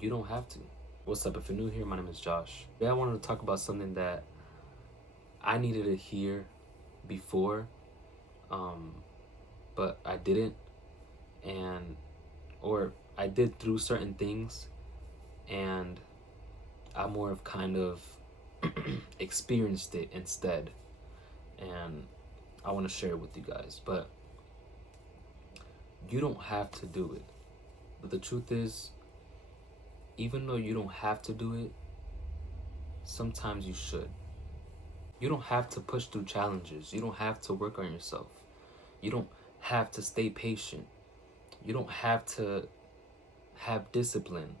You don't have to. What's up? If you're new here, my name is Josh. Today I wanted to talk about something that I needed to hear before, um, but I didn't, and or I did through certain things, and I more of kind of experienced it instead, and I want to share it with you guys. But you don't have to do it. But the truth is, even though you don't have to do it, sometimes you should. You don't have to push through challenges. You don't have to work on yourself. You don't have to stay patient. You don't have to have discipline.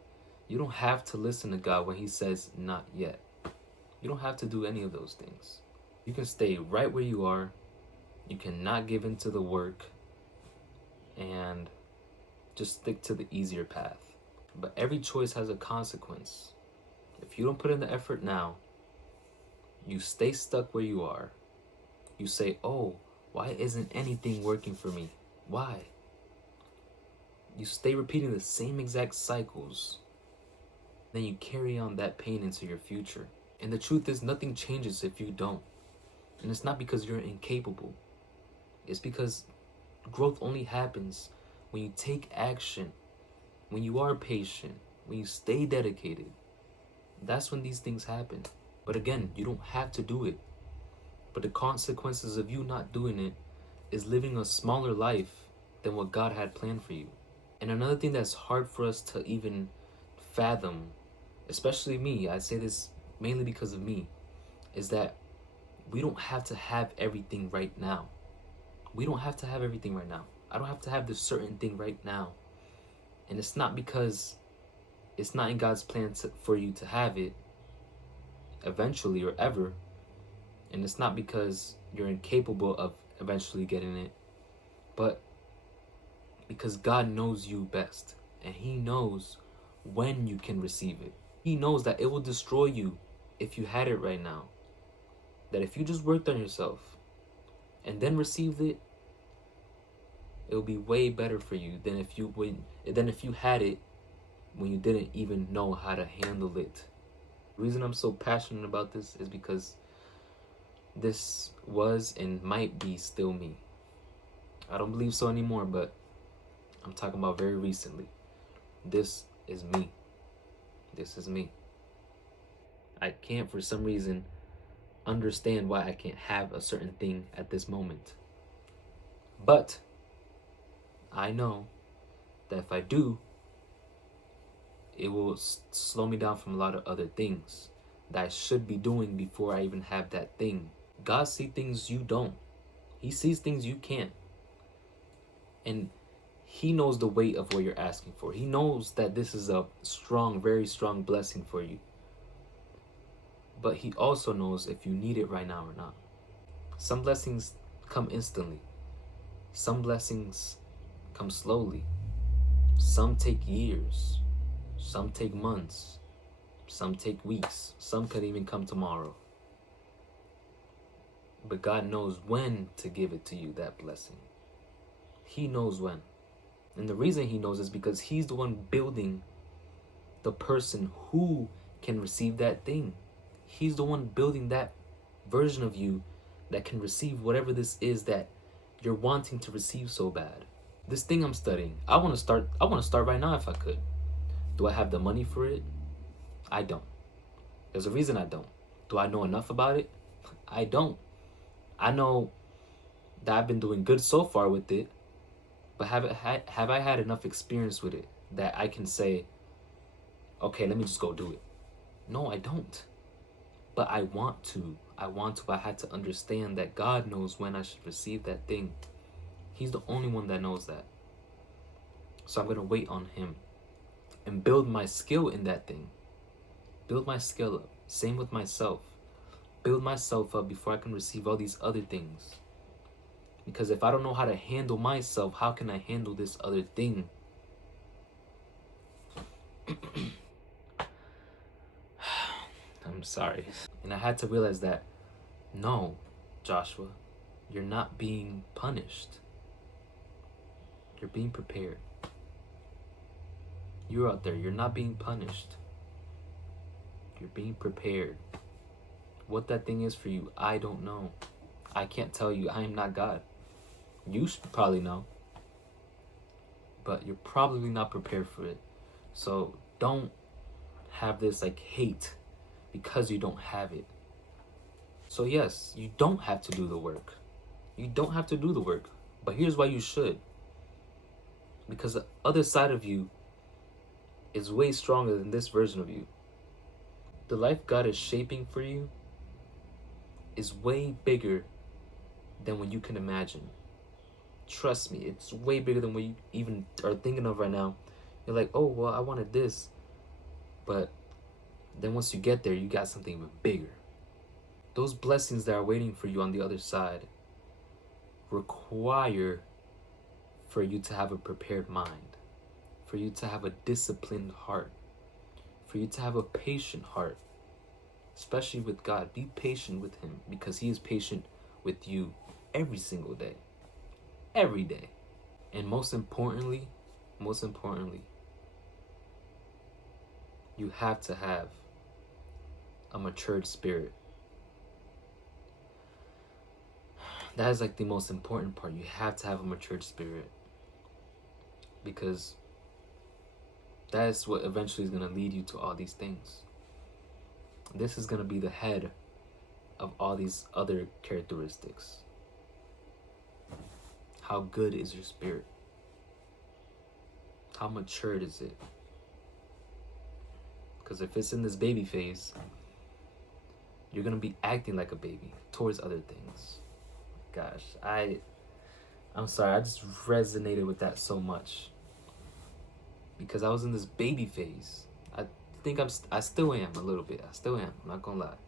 You don't have to listen to God when He says not yet. You don't have to do any of those things. You can stay right where you are. You cannot give into the work and just stick to the easier path. But every choice has a consequence. If you don't put in the effort now, you stay stuck where you are. You say, oh, why isn't anything working for me? Why? You stay repeating the same exact cycles. Then you carry on that pain into your future. And the truth is, nothing changes if you don't. And it's not because you're incapable. It's because growth only happens when you take action, when you are patient, when you stay dedicated. That's when these things happen. But again, you don't have to do it. But the consequences of you not doing it is living a smaller life than what God had planned for you. And another thing that's hard for us to even fathom, especially me, I say this mainly because of me, is that we don't have to have everything right now. We don't have to have everything right now. I don't have to have this certain thing right now. And it's not because it's not in God's plan for you to have it eventually or ever. And it's not because you're incapable of eventually getting it, but because God knows you best. And He knows when you can receive it. He knows that it will destroy you if you had it right now. That if you just worked on yourself and then received it, it'll be way better for you than if you had it when you didn't even know how to handle it. The reason I'm so passionate about this is because this was and might be still me. I don't believe so anymore, but I'm talking about very recently. This is me. This is me. I can't, for some reason, understand why I can't have a certain thing at this moment. But I know that if I do, it will slow me down from a lot of other things that I should be doing before I even have that thing. God sees things you don't. He sees things you can't. And He knows the weight of what you're asking for. He knows that this is a strong, very strong blessing for you. But He also knows if you need it right now or not. Some blessings come instantly. Some blessings come slowly. Some take years. Some take months. Some take weeks. Some could even come tomorrow. But God knows when to give it to you, that blessing. He knows when. And the reason He knows is because He's the one building the person who can receive that thing. He's the one building that version of you that can receive whatever this is that you're wanting to receive so bad. This thing I'm studying, I want to start right now if I could. Do I have the money for it? I don't. There's a reason I don't. Do I know enough about it? I don't. I know that I've been doing good so far with it, but have I had enough experience with it that I can say, okay, let me just go do it? No, I don't. But I want to. I had to understand that God knows when I should receive that thing. He's the only one that knows that. So I'm going to wait on Him and build my skill in that thing. Build my skill up. Same with myself. Build myself up before I can receive all these other things. Because if I don't know how to handle myself, how can I handle this other thing? I'm sorry. And I had to realize that, no, Joshua, you're not being punished. You're being prepared. You're out there. You're not being punished. You're being prepared. What that thing is for you, I don't know. I can't tell you. I am not God. You should probably know. But you're probably not prepared for it. So don't have this like hate because you don't have it. So yes, you don't have to do the work. You don't have to do the work. But here's why you should. Because the other side of you is way stronger than this version of you. The life God is shaping for you is way bigger than what you can imagine. Trust me, it's way bigger than what you even are thinking of right now. You're like, oh, well, I wanted this. But then once you get there, you got something even bigger. Those blessings that are waiting for you on the other side require for you to have a prepared mind, for you to have a disciplined heart, for you to have a patient heart, especially with God. Be patient with Him because He is patient with you every single day, every day. And most importantly, you have to have a matured spirit. That is like the most important part. You have to have a matured spirit because that is what eventually is going to lead you to all these things. This is going to be the head of all these other characteristics. How good is your spirit? How matured is it? Because if it's in this baby phase, you're going to be acting like a baby towards other things. Gosh, I'm sorry, I just resonated with that so much. Because I was in this baby phase. I think I still am a little bit. I still am, I'm not gonna lie.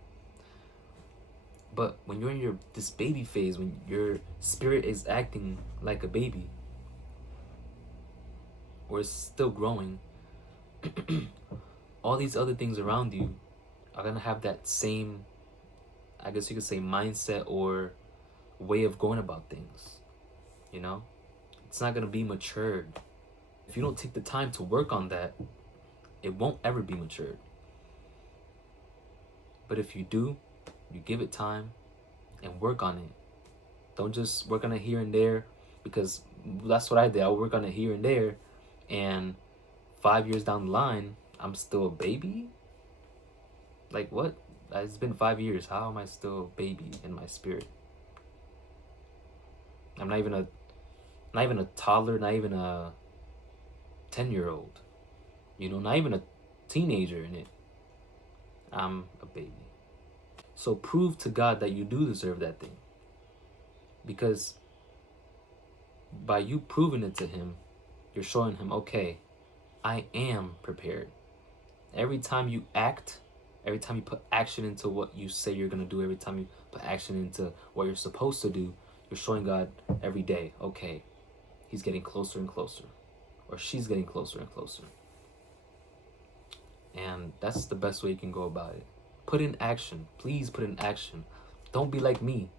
But when you're in this baby phase, when your spirit is acting like a baby, or it's still growing, all these other things around you are gonna have that same, I guess you could say, mindset or way of going about things. You know, it's not gonna be matured. If you don't take the time to work on that, it won't ever be matured. But if you do, you give it time and work on it. Don't just work on it here and there, because that's what I did. I would work on it here and there, and 5 years down the line, I'm still a baby? Like what? It's been 5 years. How am I still a baby in my spirit? I'm not even a toddler, not even a 10-year-old. You know, not even a teenager in it. I'm a baby. So prove to God that you do deserve that thing. Because by you proving it to Him, you're showing Him, okay, I am prepared. Every time you act, every time you put action into what you say you're going to do, every time you put action into what you're supposed to do, you're showing God every day, okay, He's getting closer and closer, or she's getting closer and closer. And that's the best way you can go about it. Put in action. Please put in action. Don't be like me.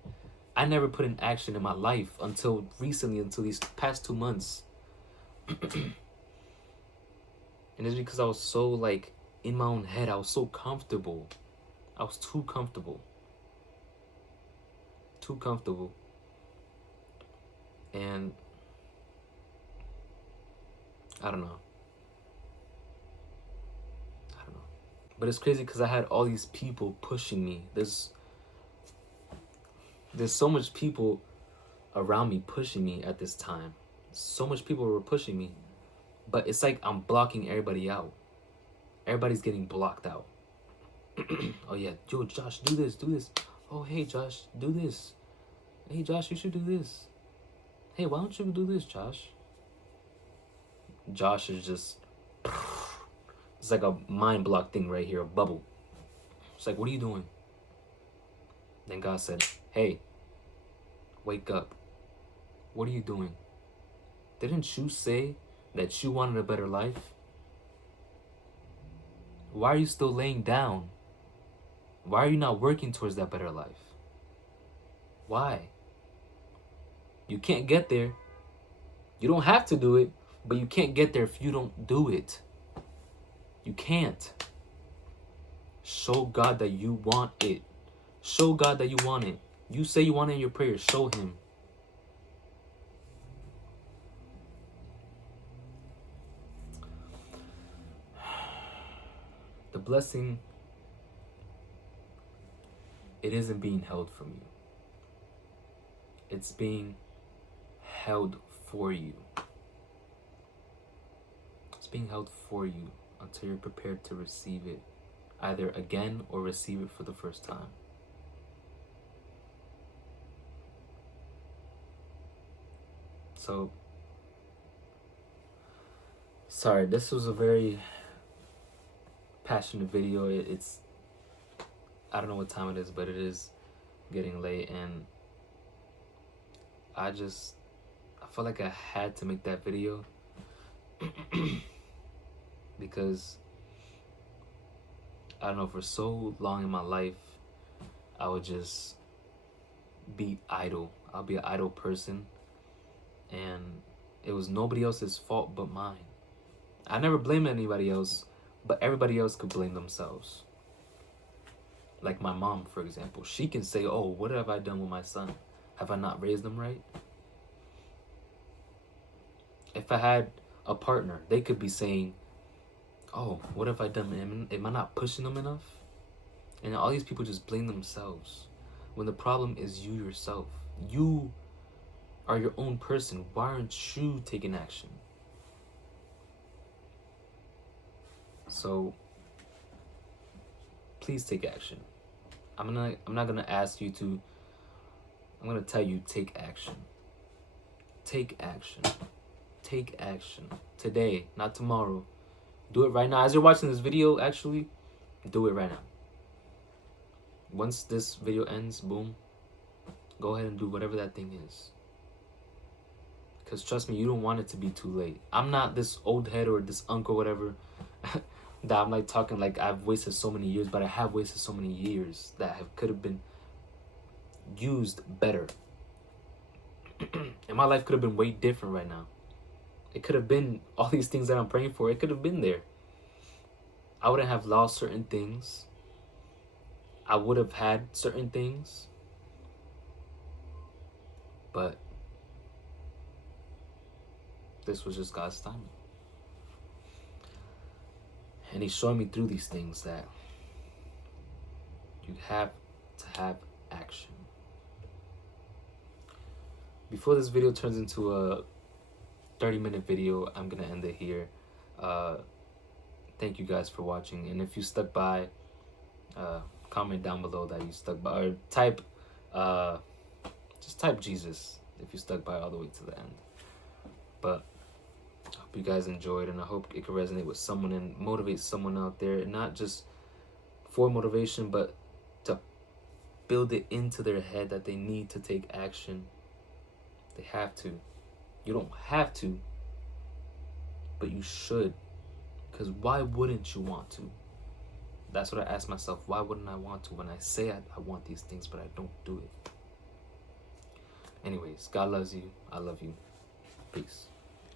I never put in action in my life until recently, until these past 2 months. And it's because I was so like in my own head. I was so comfortable. I was too comfortable. Too comfortable. And I don't know. But it's crazy because I had all these people pushing me. There's so much people around me pushing me at this time. So much people were pushing me. But it's like I'm blocking everybody out. Everybody's getting blocked out. Oh yeah, yo, Josh, do this. Oh, hey, Josh, do this. Hey, Josh, you should do this. Hey, why don't you do this, Josh? Josh is just... It's like a mind block thing right here, a bubble. It's like, what are you doing? Then God said, hey, wake up. What are you doing? Didn't you say that you wanted a better life? Why are you still laying down? Why are you not working towards that better life? Why? You can't get there. You don't have to do it, but you can't get there if you don't do it. You can't. Show God that you want it. Show God that you want it. You say you want it in your prayer. Show him. The blessing, it isn't being held from you. It's being held for you. It's being held for you until you're prepared to receive it, either again or receive it for the first time. So, sorry, this was a very passionate video. It's, I don't know what time it is, but it is getting late, and I felt like I had to make that video because I don't know, for so long in my life, I would just be idle. I'll be an idle person, and it was nobody else's fault but mine. I never blame anybody else, but everybody else could blame themselves. Like my mom, for example. She can say, oh, what have I done with my son? Have I not raised him right? If I had a partner, they could be saying, oh, what have I done? Am I not pushing them enough? And all these people just blame themselves when the problem is you yourself. You are your own person. Why aren't you taking action? So please take action. I'm not gonna ask you to. I'm gonna tell you, take action. Take action. Take action today, not tomorrow. Do it right now. As you're watching this video, actually, do it right now. Once this video ends, boom, go ahead and do whatever that thing is. Because trust me, you don't want it to be too late. I'm not this old head or this uncle, whatever, that I'm like talking like I've wasted so many years, but I have wasted so many years that could have been used better. And my life could have been way different right now. It could have been all these things that I'm praying for. It could have been there. I wouldn't have lost certain things. I would have had certain things. But this was just God's timing. And he's showing me through these things that you have to have action. Before this video turns into a 30-minute video, I'm going to end it here. Thank you guys for watching. And if you stuck by, comment down below that you stuck by. Or just type Jesus if you stuck by all the way to the end. But I hope you guys enjoyed, and I hope it can resonate with someone and motivate someone out there. And not just for motivation, but to build it into their head that they need to take action. They have to. You don't have to, but you should. Because why wouldn't you want to? That's what I ask myself. Why wouldn't I want to when I say I want these things, but I don't do it? Anyways, God loves you. I love you. Peace.